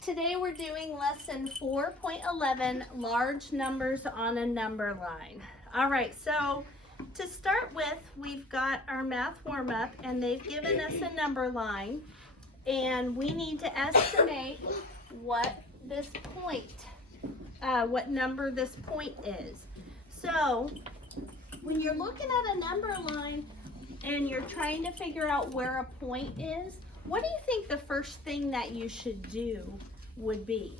Today we're doing lesson 4.11, large numbers on a number line. All right, so to start with, we've got our math warm-up and they've given us a number line and we need to estimate what this point, what number this point is. So when you're looking at a number line and you're trying to figure out where a point is, what do you think the first thing that you should do would be?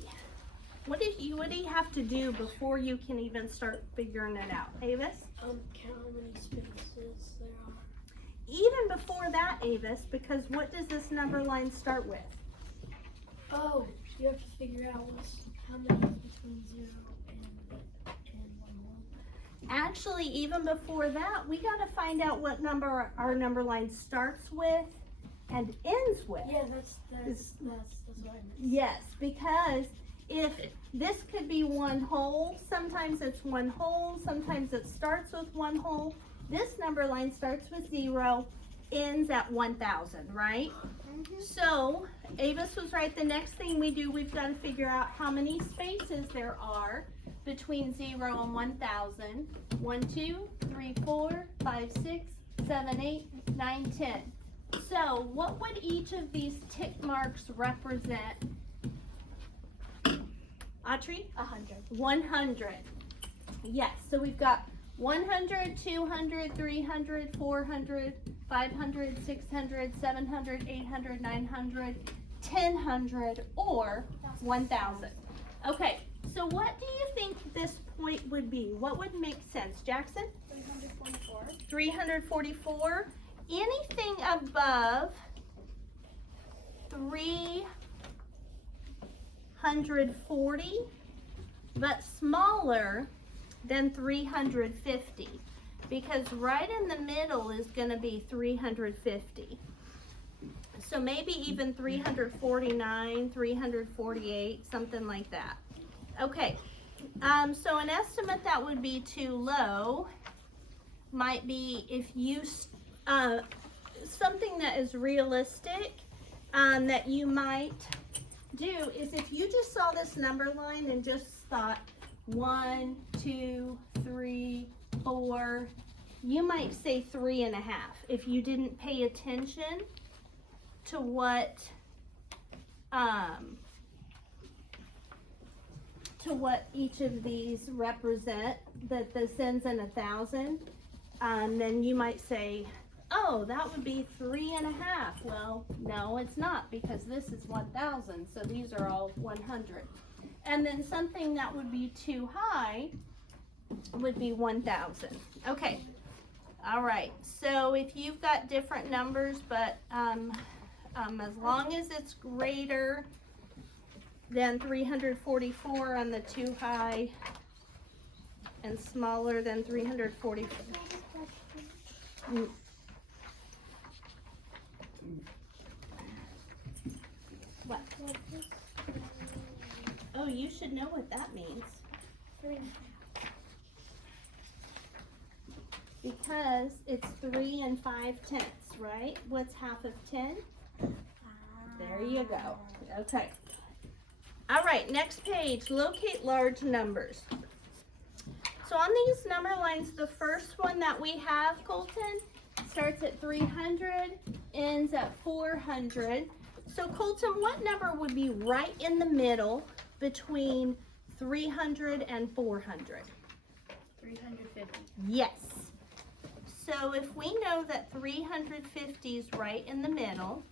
What do you have to do before you can even start figuring it out, Avis? Count how many spaces there are. Even before that, Avis, because what does this number line start with? Oh, you have to figure out how many is between 0 and 1. Actually, even before that, we got to find out what number our number line starts with and ends with. Yeah, that's what I meant. Yes, because if this could be one whole, sometimes it's one whole, sometimes it starts with one whole. This number line starts with 0, ends at 1,000, right? Mm-hmm. So Avis was right. The next thing we do, we've got to figure out how many spaces there are between 0 and 1,000. 1, 2, 3, 4, 5, 6, 7, 8, 9, 10. So what would each of these tick marks represent? Autrey? 100. 100. Yes, so we've got 100, 200, 300, 400, 500, 600, 700, 800, 900, 1,000, or 1,000. Okay, so what do you think this point would be? What would make sense? Jackson? 344. 344. Anything above 340, but smaller than 350, because right in the middle is going to be 350. So maybe even 349, 348, something like that. Okay, so an estimate that would be too low might be if you something that is realistic that you might do is if you just saw this number line and just thought 1, 2, 3, 4, you might say 3.5 if you didn't pay attention to what each of these represent, that this ends in 1,000. Then you might say, oh, that would be 3.5. Well, no, it's not, because this is 1,000, so these are all 100. And then something that would be too high would be 1,000. Okay, all right, so if you've got different numbers, but as long as it's greater than 344 on the too high and smaller than 344. What? Oh, you should know what that means. 3.5. Because it's 3 5/10, right? What's half of 10? There you go. Okay. All right, next page. Locate large numbers. So on these number lines, the first one that we have, Colton, starts at 300, ends at 400. So Colton, what number would be right in the middle between 300 and 400? 350. Yes. So if we know that 350 is right in the middle,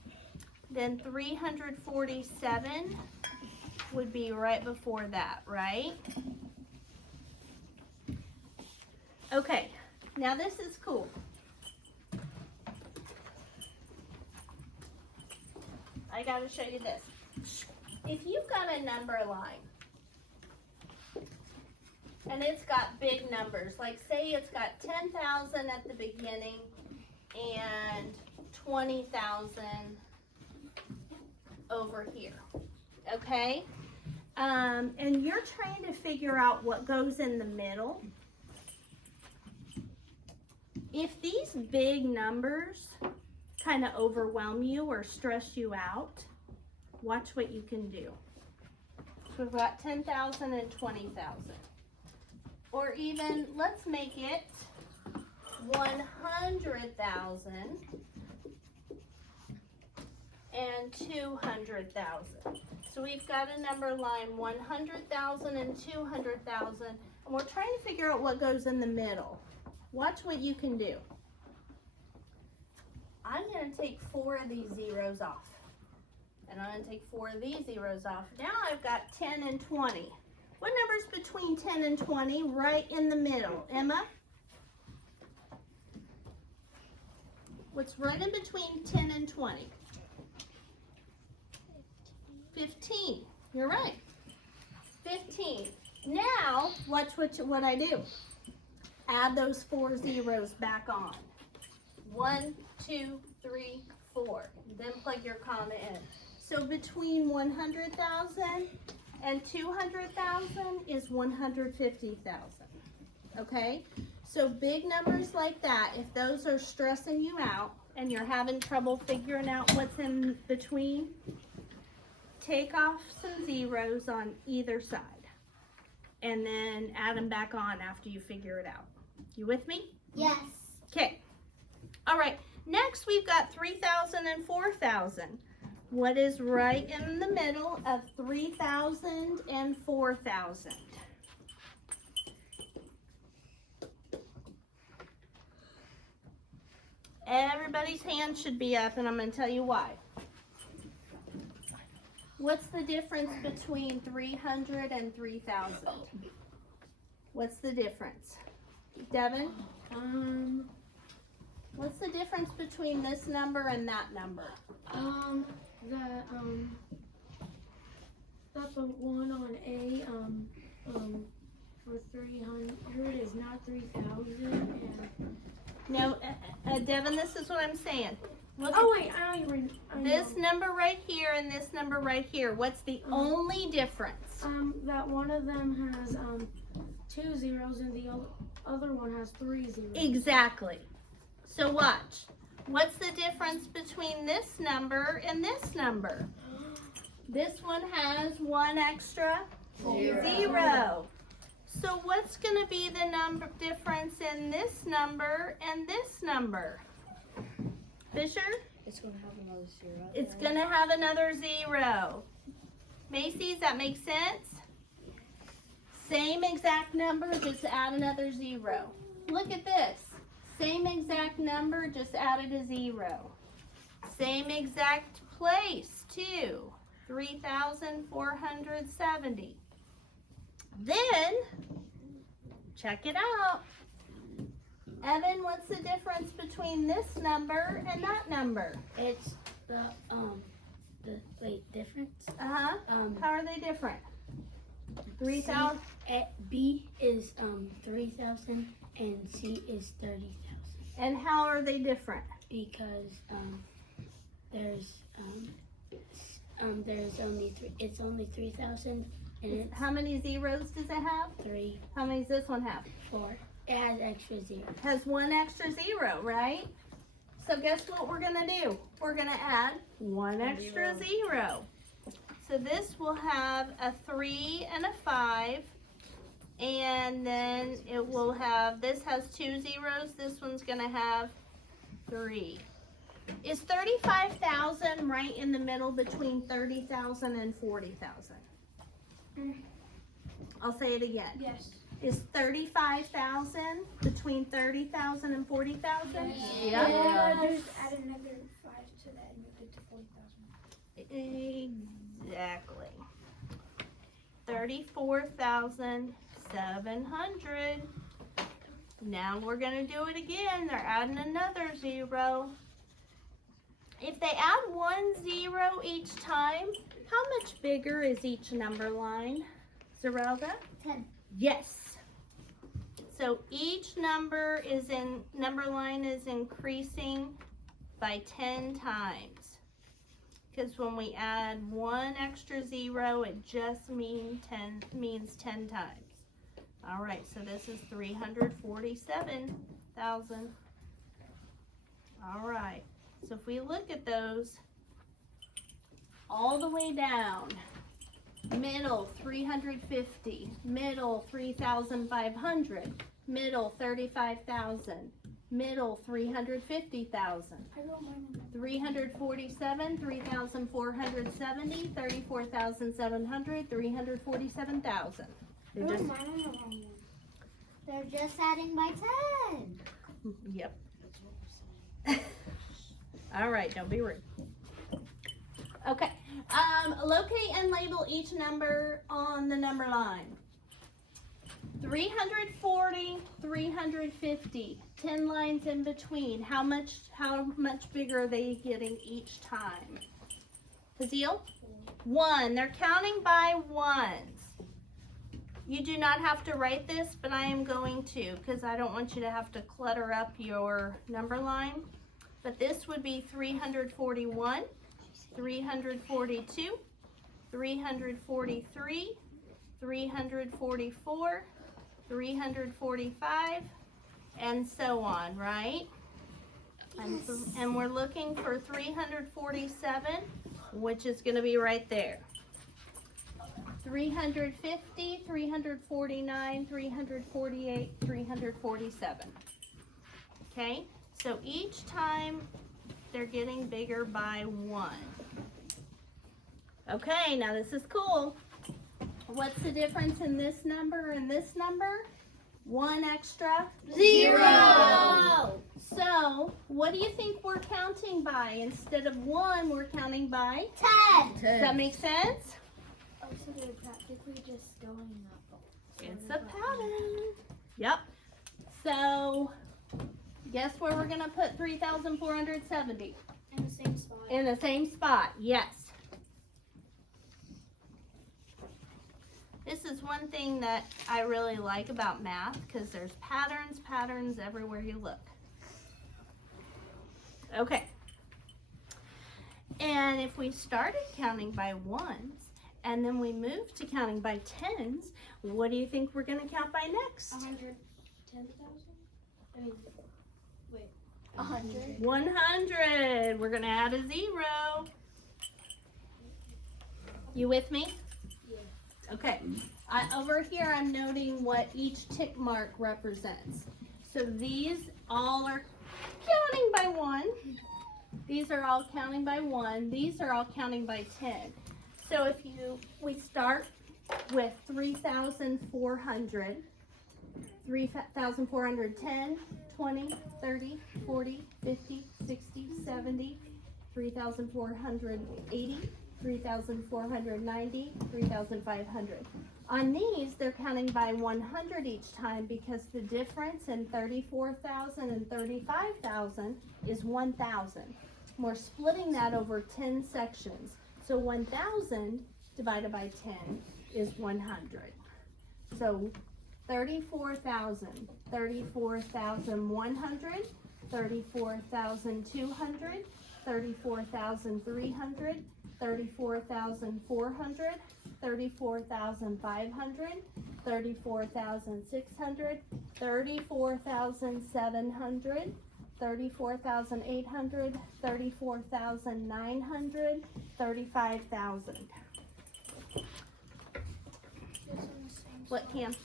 then 347 would be right before that, right? Okay, now this is cool. I gotta show you this. If you've got a number line and it's got big numbers, like say it's got 10,000 at the beginning and 20,000 over here, okay? And you're trying to figure out what goes in the middle. If these big numbers kind of overwhelm you or stress you out, watch what you can do. we've got 10,000 and 20,000. Or even, let's make it 100,000 and 200,000. So we've got a number line 100,000 and 200,000, and we're trying to figure out what goes in the middle. Watch what you can do. I'm going to take 4 of these zeros off. And I'm going to take 4 of these zeros off. Now I've got 10 and 20. What number's between 10 and 20 right in the middle? Emma? What's right in between 10 and 20? 15. You're right. 15. Now, watch what I do. Add those 4 zeros back on. 1, 2, 3, 4. Then plug your comma in. So between 100,000 and 200,000 is 150,000. Okay? So big numbers like that, if those are stressing you out and you're having trouble figuring out what's in between, take off some zeros on either side and then add them back on after you figure it out. You with me? Yes. Okay. All right. Next, we've got 3,000 and 4,000. What is right in the middle of 3,000 and 4,000? Everybody's hand should be up, and I'm going to tell you why. What's the difference between 300 and 3,000? What's the difference? Devin? What's the difference between this number and that number? The one on A, for 300 is not 3,000, and... No, Devin, this is what I'm saying. Look Oh wait, I know. this number right here and this number right here. What's the only difference? That one of them has 2 zeros and the other one has 3 zeros. Exactly. So watch. What's the difference between this number and this number? This one has 1 extra zero. So what's going to be the number difference in this number and this number? Fisher? It's going to have another 0. It's going to have another 0. Macy's, that makes sense? Same exact number, just add another 0. Look at this. Same exact number, just added a 0. Same exact place, too. 3,470. Then, check it out. Evan, what's the difference between this number and that number? It's the difference. Uh-huh. How are they different? 3,000. B is 3,000 and C is 30,000. And how are they different? Because there's only it's only 3,000 and it's How many zeros does it have? 3, How many does this one have? 4. It has extra 0. Has 1 extra 0, right? So guess what we're gonna do? We're gonna add 1 extra 0. So this will have a 3 and a 5, and then it will have, this has 2 zeros, this one's gonna have 3. Is 35,000 right in the middle between 30,000 and 40,000? I'll say it again. Yes. Is 35,000 between 30,000 and 40,000? Yes. Yep. Just add another 5 to that and make it to 40,000. Exactly. 34,700. Now we're going to do it again. They're adding another 0. If they add 1 0 each time, how much bigger is each number line? Zerelda? 10. Yes. So each number line is increasing by 10 times. Because when we add 1 extra 0, it just means 10 times. All right, so this is 347,000. All right, so if we look at those all the way down, middle 350, middle 3,500, middle 35,000, middle 350,000, I wrote mine in 347, 3,470, 34,700, 347,000. I wrote mine on the wrong one. They're just adding by 10. Yep. All right, don't be rude. Okay. Locate and label each number on the number line. 340, 350, 10 lines in between. How much bigger are they getting each time? Fazil? 1. They're counting by ones. You do not have to write this, but I am going to because I don't want you to have to clutter up your number line. But this would be 341, 342, 343, 344, 345, and so on, right? And we're looking for 347, which is going to be right there. 350, 349, 348, 347. Okay, so each time they're getting bigger by 1. Okay, now this is cool. What's the difference in this number and this number? 1 extra? 0. So, what do you think we're counting by? Instead of 1, we're counting by 10. Does that make sense? Oh, so they're practically just going up. It's a pattern. Yep. So, guess where we're going to put 3,470? In the same spot. In the same spot, yes. This is one thing that I really like about math because there's patterns everywhere you look. Okay. And if we started counting by ones and then we moved to counting by tens, what do you think we're going to count by next? 110,000? I mean, wait. 100? 100. We're going to add a 0. You with me? Yeah. Okay. Over here, I'm noting what each tick mark represents. So these all are counting by 1. These are all counting by 1. These are all counting by 10. So if we start with 3,400, 3,410, 20, 30, 40, 50, 60, 70, 3,480, 3,490, 3,500. On these, they're counting by 100 each time because the difference in 34,000 and 35,000 is 1,000. We're splitting that over 10 sections. So 1,000 divided by 10 is 100. So 34,000, 34,100, 34,200, 34,300, 34,400, 34,500, 34,600, 34,700, 34,800, 34,900, 35,000. What, Cam?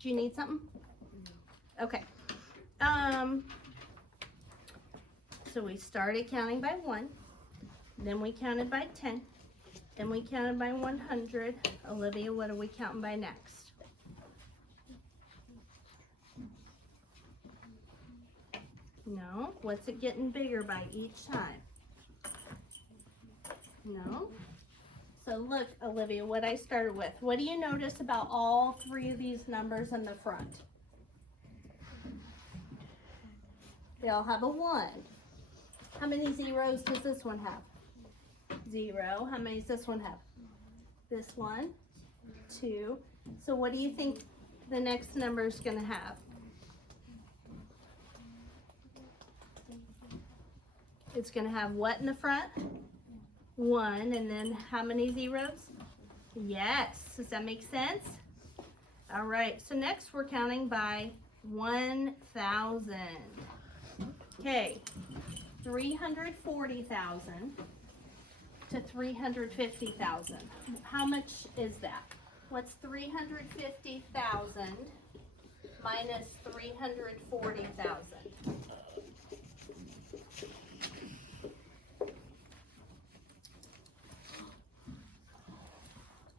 Do you need something? Okay. So we started counting by 1, then we counted by 10, then we counted by 100. Olivia, what are we counting by next? No. What's it getting bigger by each time? No. So look, Olivia, what I started with. What do you notice about all 3 of these numbers in the front? They all have a 1. How many zeros does this one have? 0. How many does this one have? This one, 2. So what do you think the next number is going to have? It's going to have what in the front? 1. And then how many zeros? Yes. Does that make sense? All right. So next we're counting by 1,000. Okay, 340,000 to 350,000. How much is that? What's 350,000 minus 340,000?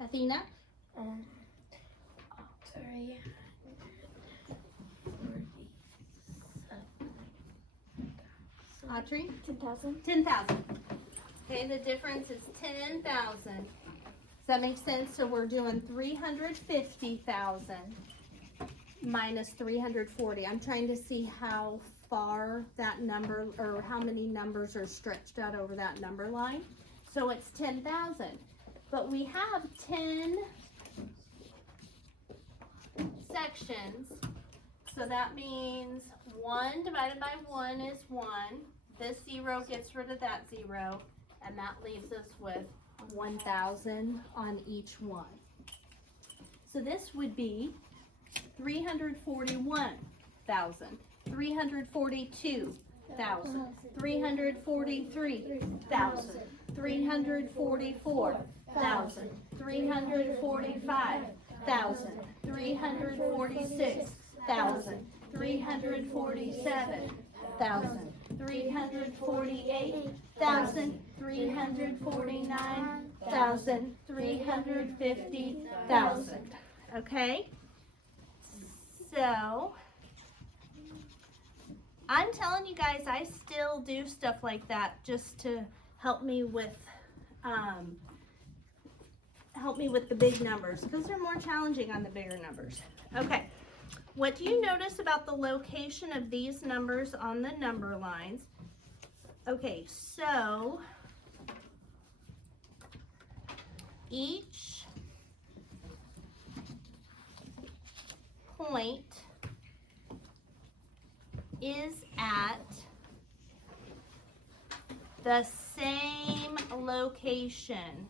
Athena? Sorry. Audrey? 10,000. 10,000. Okay, the difference is 10,000. Does that make sense? So we're doing 350,000 minus 340. I'm trying to see how far that number, or how many numbers are stretched out over that number line. So it's 10,000. But we have 10 sections. So that means 1 divided by 1 is 1. This 0 gets rid of that 0. And that leaves us with 1,000 on each one. So this would be 341,000, 342,000, 343,000, 344,000, 345,000, 346,000, 347,000, 348,000, 349,000, 350,000. Okay? So, I'm telling you guys, I still do stuff like that just to help me with the big numbers, because they're more challenging on the bigger numbers. Okay. What do you notice about the location of these numbers on the number lines? Okay, so each point is at the same location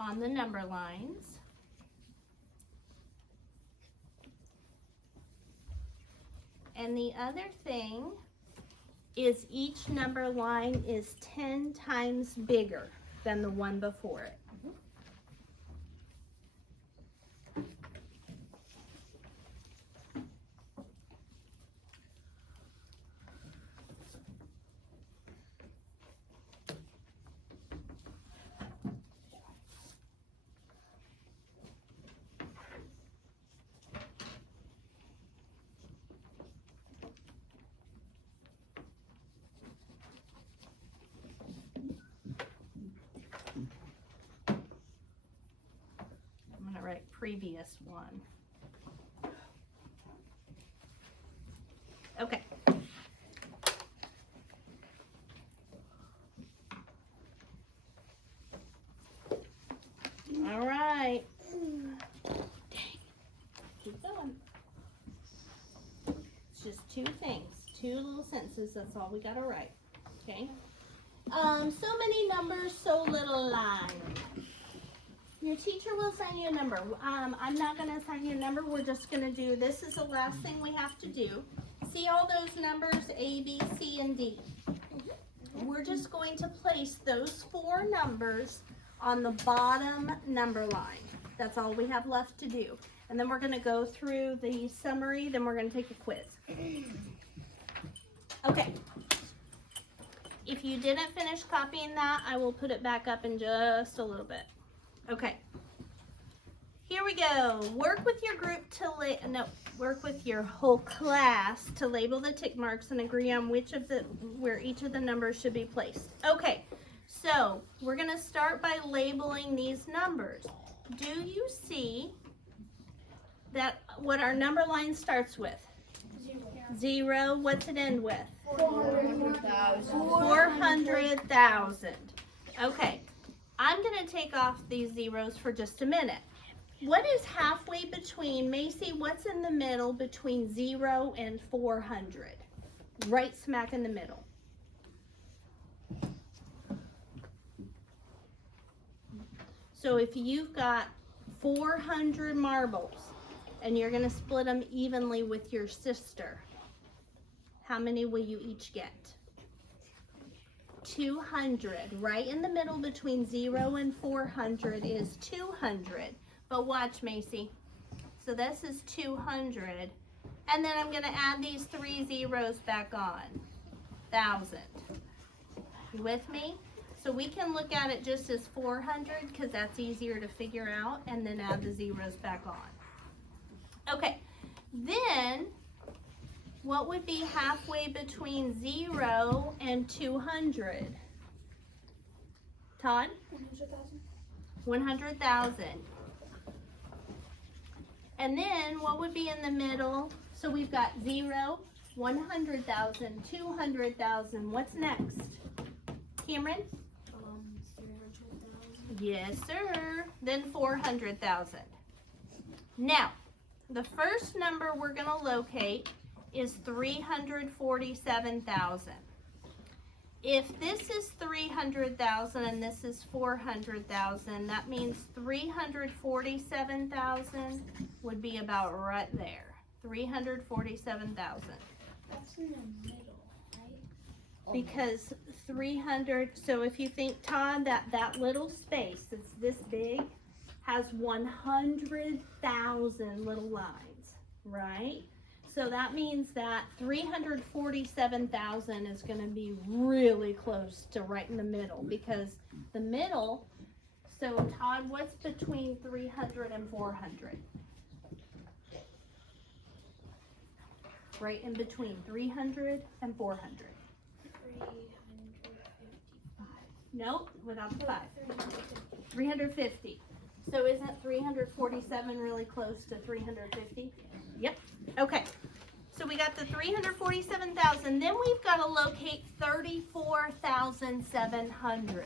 on the number lines. And the other thing is each number line is 10 times bigger than the one before it. Right, previous one. Okay. All right. Keep going. It's just two things, two little sentences. That's all we gotta write. Okay. So many numbers, so little line. Your teacher will assign you a number. I'm not going to assign you a number. We're just going to do, this is the last thing we have to do. See all those numbers, A, B, C, and D. We're just going to place those 4 numbers on the bottom number line. That's all we have left to do. And then we're going to go through the summary, then we're going to take a quiz. Okay. If you didn't finish copying that, I will put it back up in just a little bit. Okay, here we go. Work with your group to work with your whole class to label the tick marks and agree on where each of the numbers should be placed. Okay, so we're gonna start by labeling these numbers. Do you see that what our number line starts with? 0. What's it end with? 400,000. Okay. I'm going to take off these zeros for just a minute. What is halfway between, Macy, what's in the middle between 0 and 400? Right smack in the middle. So if you've got 400 marbles, and you're going to split them evenly with your sister, how many will you each get? 200. Right in the middle between 0 and 400 is 200. But watch, Macy. So this is 200. And then I'm going to add these 3 zeros back on. 1,000. You with me? So we can look at it just as 400 because that's easier to figure out, and then add the zeros back on. Okay, then what would be halfway between 0 and 200? Todd? 100,000. 100,000. And then what would be in the middle? So we've got 0, 100,000, 200,000. What's next? Cameron? 300,000. Yes, sir. Then 400,000. Now, the first number we're going to locate is 347,000. If this is 300,000 and this is 400,000, that means 347,000 would be about right there. 347,000. That's in the middle, right? Because 300, so if you think, Todd, that little space that's this big has 100,000 little lines, right? So that means that 347,000 is going to be really close to right in the middle, because the middle, so Todd, what's between 300 and 400? Right in between 300 and 400. 355. Nope, without the 5. 350. 350. So isn't 347 really close to 350? Yep. Okay. So we got the 347,000. Then we've got to locate 34,700.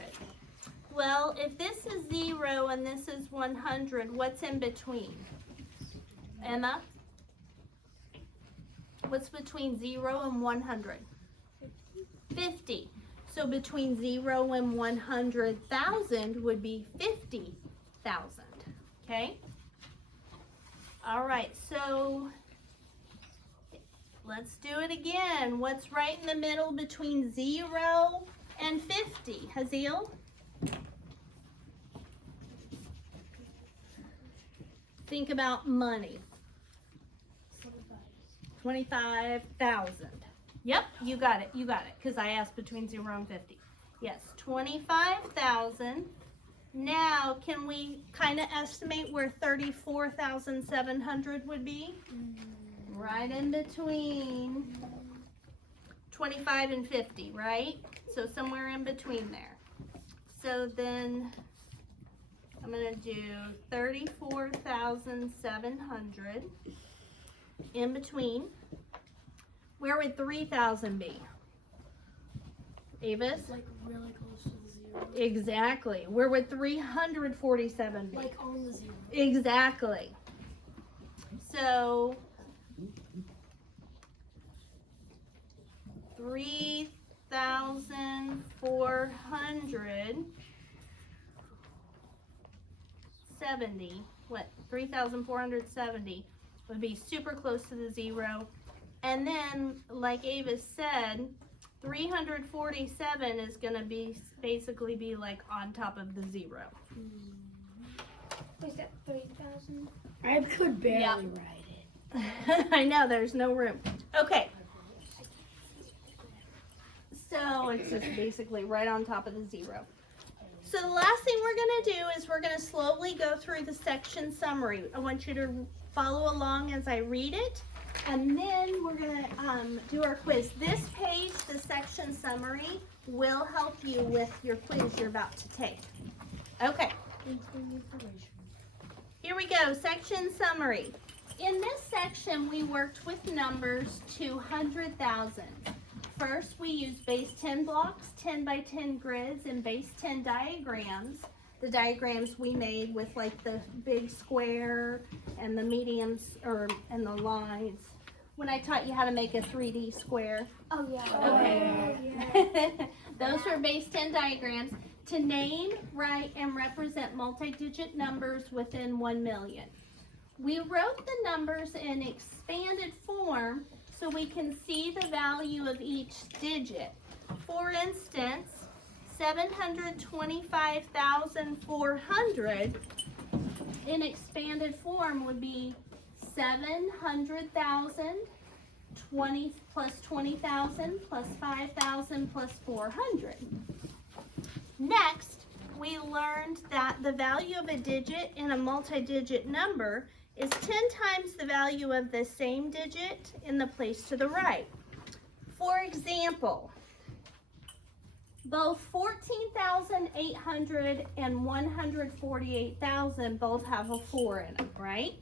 Well, if this is 0 and this is 100, what's in between? Emma? What's between 0 and 100? 50. So between 0 and 100,000 would be 50,000. Okay? All right, so let's do it again. What's right in the middle between 0 and 50? Haziel? Think about money. 25,000. Yep, you got it, because I asked between 0 and 50. Yes, 25,000. Now, can we kind of estimate where 34,700 would be? Right in between 25 and 50, right? So somewhere in between there. So then I'm going to do 34,700 in between. Where would 3,000 be? Avis? Like really close to the 0. Exactly. Where would 347 be? Like on the 0. Exactly. So 3,470. What? 3,470 would be super close to the 0. And then, like Avis said, 347 is going to be basically be like on top of the 0. Was that 3,000? I could barely Yep. write it. I know, there's no room. Okay. So it's just basically right on top of the 0. So the last thing we're going to do is we're going to slowly go through the section summary. I want you to follow along as I read it. And then we're going to do our quiz. This page, the section summary, will help you with your quiz you're about to take. Okay. Here we go, section summary. In this section, we worked with numbers to 100,000. First, we used base 10 blocks, 10 by 10 grids, and base 10 diagrams. The diagrams we made with like the big square and the mediums and the lines. When I taught you how to make a 3D square. Oh yeah. Okay. Oh, yeah. Those were base 10 diagrams. to name, write, and represent multi-digit numbers within 1 million. We wrote the numbers in expanded form so we can see the value of each digit. For instance, 725,400 in expanded form would be 700,000 20 plus 20,000 plus 5,000 plus 400. Next, we learned that the value of a digit in a multi-digit number is 10 times the value of the same digit in the place to the right. For example, both 14,800 and 148,000 both have a 4 in them, right?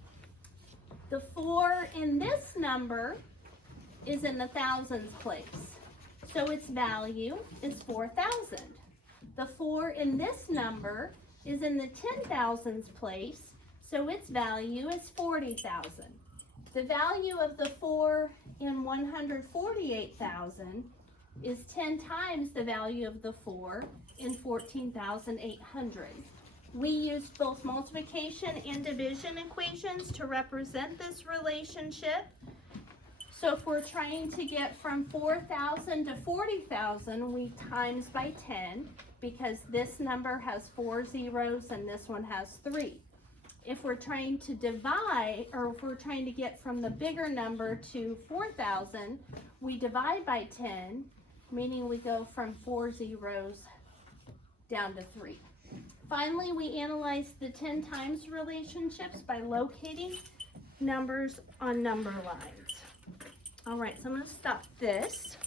The 4 in this number is in the thousands place, so its value is 4,000. The 4 in this number is in the 10,000s place, so its value is 40,000. The value of the 4 in 148,000 is 10 times the value of the 4 in 14,800. We used both multiplication and division equations to represent this relationship. So if we're trying to get from 4,000 to 40,000, we times by 10 because this number has 4 zeros and this one has 3. If we're trying to divide, or if we're trying to get from the bigger number to 4,000, we divide by 10, meaning we go from 4 zeros down to 3. Finally, we analyze the 10 times relationships by locating numbers on number lines. All right, so I'm going to stop this.